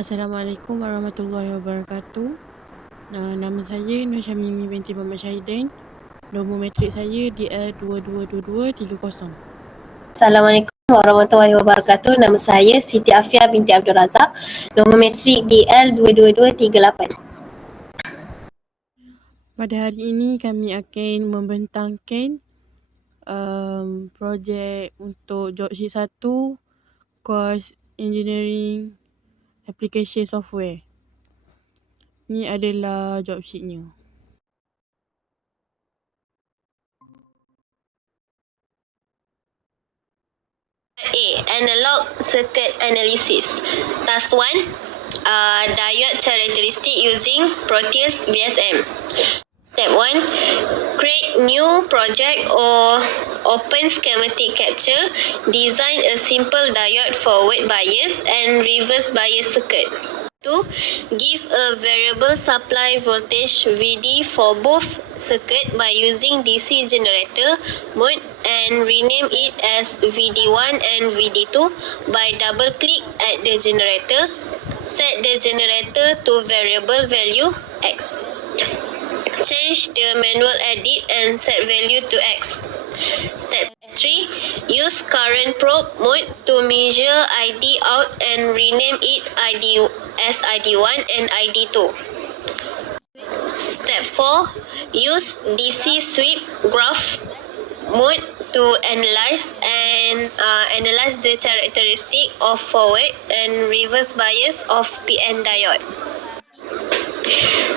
Assalamualaikum warahmatullahi wabarakatuh. Nama saya Nur Syamimi binti Muhammad Syahidin. Nombor matrik saya DL222230. Assalamualaikum warahmatullahi wabarakatuh. Nama saya Siti Afia binti Abdul Razak. Nombor matrik DL22238. Pada hari ini kami akan membentangkan projek untuk job sheet 1 course Engineering Application Software. Ni adalah job sheetnya. A. Analog circuit analysis. Task 1. Diode characteristic using Proteus VSM. Step 1. Create new project or open schematic capture. Design a simple diode forward bias and reverse bias circuit. 2. Give a variable supply voltage VD for both circuit by using DC generator mode and rename it as VD1 and VD2 by double click at the generator. Set the generator to variable value X. Change the manual edit and set value to X. Step 3. Use current probe mode to measure ID out and rename it as ID1 and ID2. Step 4. Use DC sweep graph mode to analyze the characteristic of forward and reverse bias of PN diode.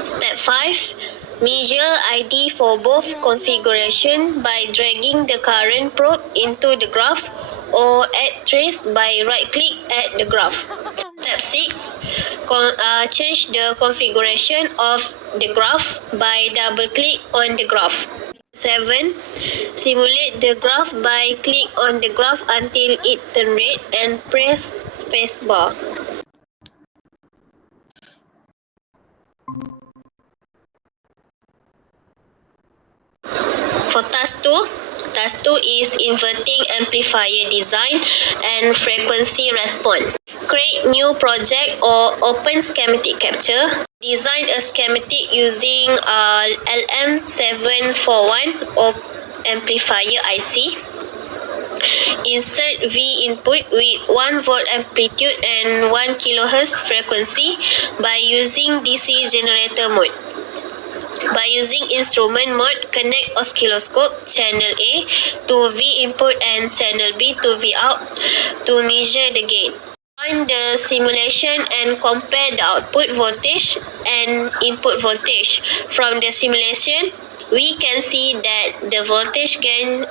Step 5. Measure ID for both configuration by dragging the current probe into the graph or add trace by right-click at the graph. Step 6. Change the configuration of the graph by double-click on the graph. 7. Simulate the graph by click on the graph until it turns red and press spacebar. For task 2 is inverting amplifier design and frequency response. Create new project or open schematic capture. Design a schematic using LM741 or amplifier IC. Insert V input with 1 volt amplitude and 1 kHz frequency by using DC generator mode. By using instrument mode, connect oscilloscope channel A to V input and channel B to V out to measure the gain. Run the simulation and compare the output voltage and input voltage. From the simulation, we can see that the voltage gain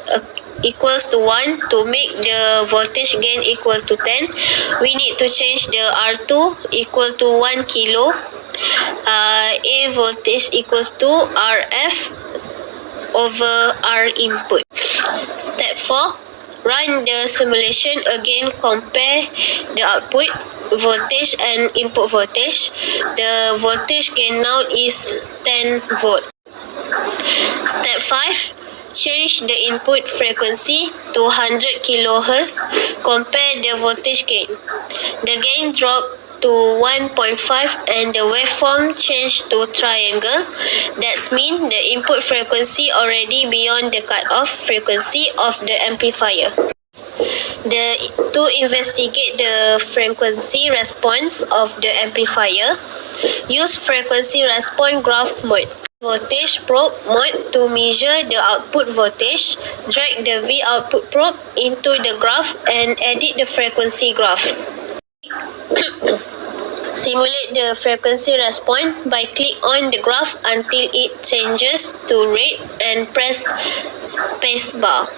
equals to 1. To make the voltage gain equal to 10, we need to change the R2 equal to 1 kilo. A voltage equals to RF over R input. Step 4. Run the simulation again, compare the output voltage and input voltage. The voltage gain now is 10 volt. Step 5. Change the input frequency to 100 kHz. Compare the voltage gain. The gain dropped to 1.5 and the waveform changed to triangle. That means the input frequency already beyond the cutoff frequency of the amplifier. To investigate the frequency response of the amplifier, use frequency response graph mode. Voltage probe mode to measure the output voltage. Drag the V output probe into the graph and edit the frequency graph. Simulate the frequency response by click on the graph until it changes to red and press spacebar.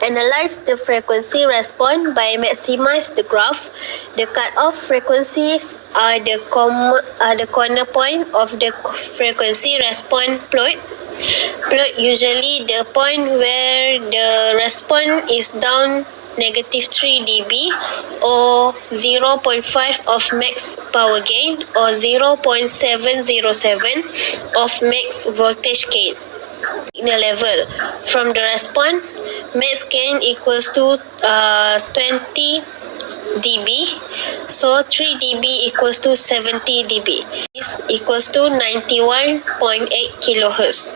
Analyze the frequency response by maximize the graph. The cutoff frequencies are the corner point of the frequency response plot. Plot usually the point where the response is down -3 dB or 0.5 of max power gain or 0.707 of max voltage gain. Signal level from the response, max gain equals to 20 dB. So 3 dB equals to 70 dB. This equals to 91.8 kilohertz.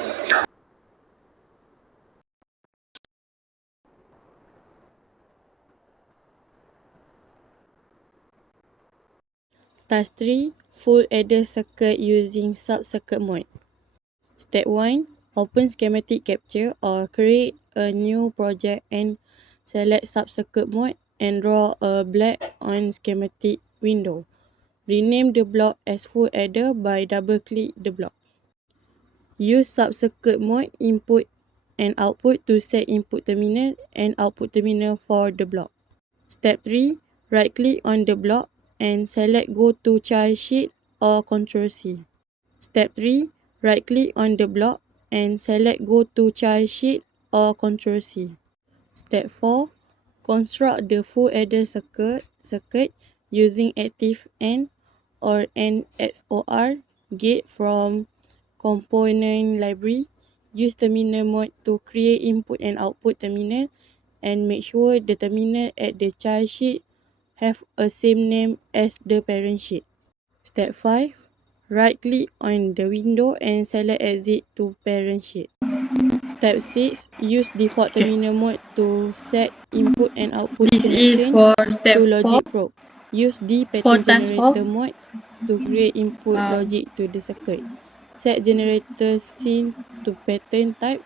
Task 3. Full adder circuit using sub-circuit mode. Step 1. Open schematic capture or create a new project and select sub-circuit mode and draw a block on schematic window. Rename the block as full adder by double-click the block. Use sub-circuit mode input and output to set input terminal and output terminal for the block. Step 3. Right-click on the block and select Go to Child Sheet or Ctrl+C. Step 3. Right-click on the block and select Go to Child Sheet or Ctrl+C. Step 4. Construct the full adder circuit using active AND or AND XOR gate from component library. Use terminal mode to create input and output terminal and make sure the terminal at the child sheet have a same name as the parent sheet. Step 5. Right-click on the window and select Exit to parent sheet. Step 6. Use default terminal mode to set input and output This is connection for to step 4. logic probe. Use the For pattern task 4, generator mode to create input logic to the circuit. Set generator scene to pattern type.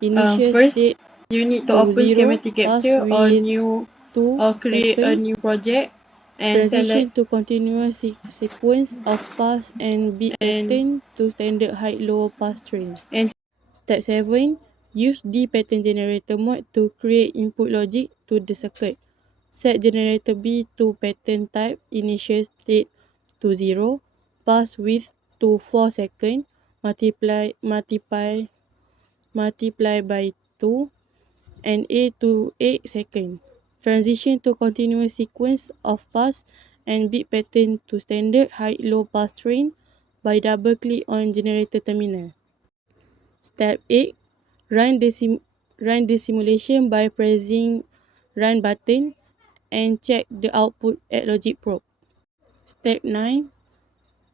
Initial first state you need to to open 0. schematic Pass capture with 2 or create a seconds. new project and Transition select to continuous sequence of pass and bit pattern to standard high-low pass train. and Step 7. Use the pattern generator mode to create input logic to the circuit. Set generator B to pattern type initial state to 0. Pass width to 4 seconds. Multiply by 2 and A to 8 seconds. Transition to continuous sequence of pass and bit pattern to standard high-low pass train by double-click on generator terminal. Step 8. Run the simulation by pressing Run button and check the output at logic probe. Step 9.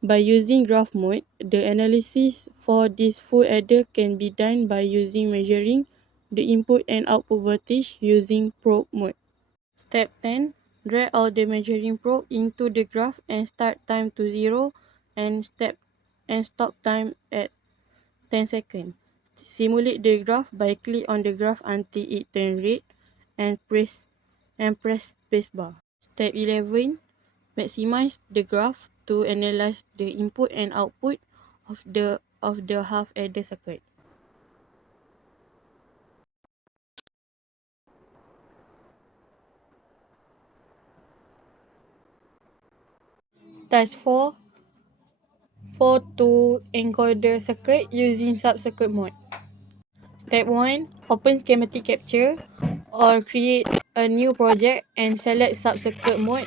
By using graph mode, the analysis for this full adder can be done by measuring the input and output voltage using probe mode. Step 10. Drag all the measuring probe into the graph and start time to 0 and stop time at 10 seconds. Simulate the graph by click on the graph until it turns red and press spacebar. Step 11. Maximize the graph to analyze the input and output of the half adder circuit. Task 4. 4-to encoder circuit using sub-circuit mode. Step 1. Open schematic capture or create a new project and select sub-circuit mode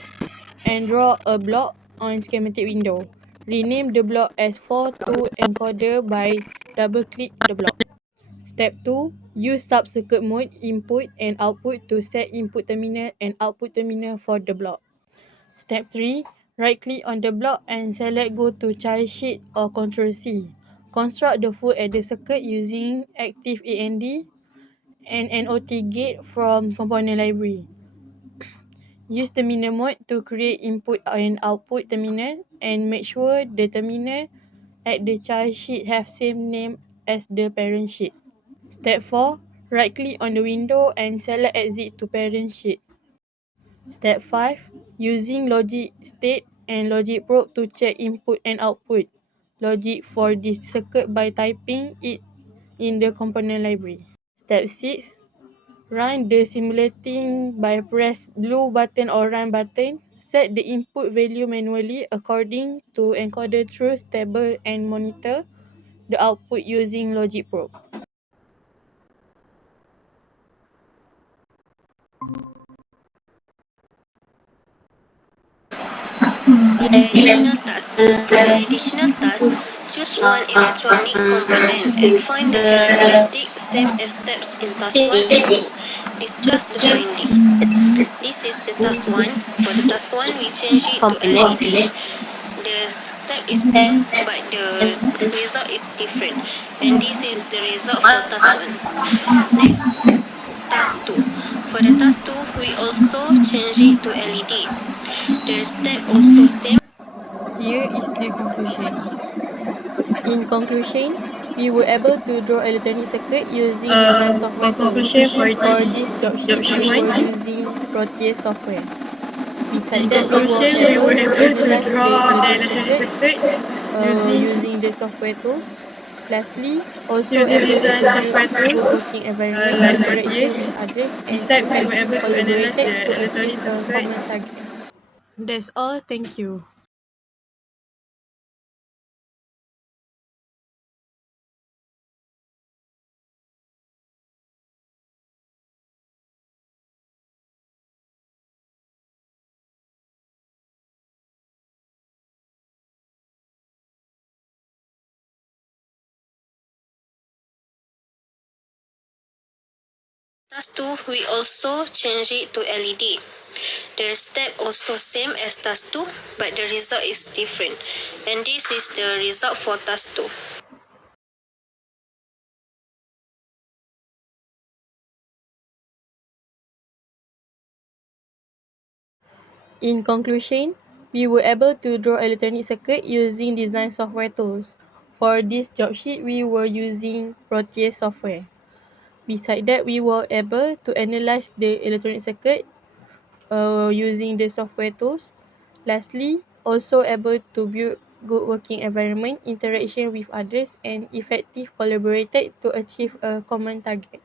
and draw a block on schematic window. Rename the block as 4-to encoder by double-click the block. Step 2. Use sub-circuit mode input and output to set input terminal and output terminal for the block. Step 3. Right-click on the block and select Go to Child Sheet or Ctrl+C. Construct the full adder circuit using active AND and NOT gate from component library. Use terminal mode to create input and output terminal and make sure the terminal at the child sheet have same name as the parent sheet. Step 4. Right-click on the window and select Exit to parent sheet. Step 5. Using logic state and logic probe to check input and output logic for this circuit by typing it in the component library. Step 6. Run the simulating by press blue button or run button. Set the input value manually according to encoder truth table and monitor the output using logic probe. Additional task. For the additional task, choose one electronic component and find the characteristic same as steps in task 1 and 2. discuss the finding. This is the task 1. For the task 1, we change it to LED. The step is same, but the result is different. And this is the result for task 1. Next, task 2. For the task 2, we also change it to LED. The step also same. Here is the conclusion. In conclusion, we were able to draw electronic circuit using design software tools. For this job sheet, we were using Proteus software. Besides that, we were able to analyze the electronic circuit using the software tools. Lastly, also able to design good working environment, interaction with others, and effective collaborators to achieve a common target. That's all. Thank you. Task 2, we also change it to LED. The step also same as task 2, but the result is different. And this is the result for task 2. In conclusion, we were able to draw electronic circuit using design software tools. For this job sheet, we were using Proteus software. Besides that, we were able to analyze the electronic circuit using the software tools. Lastly, also able to build good working environment, interaction with others, and effective collaborator to achieve a common target.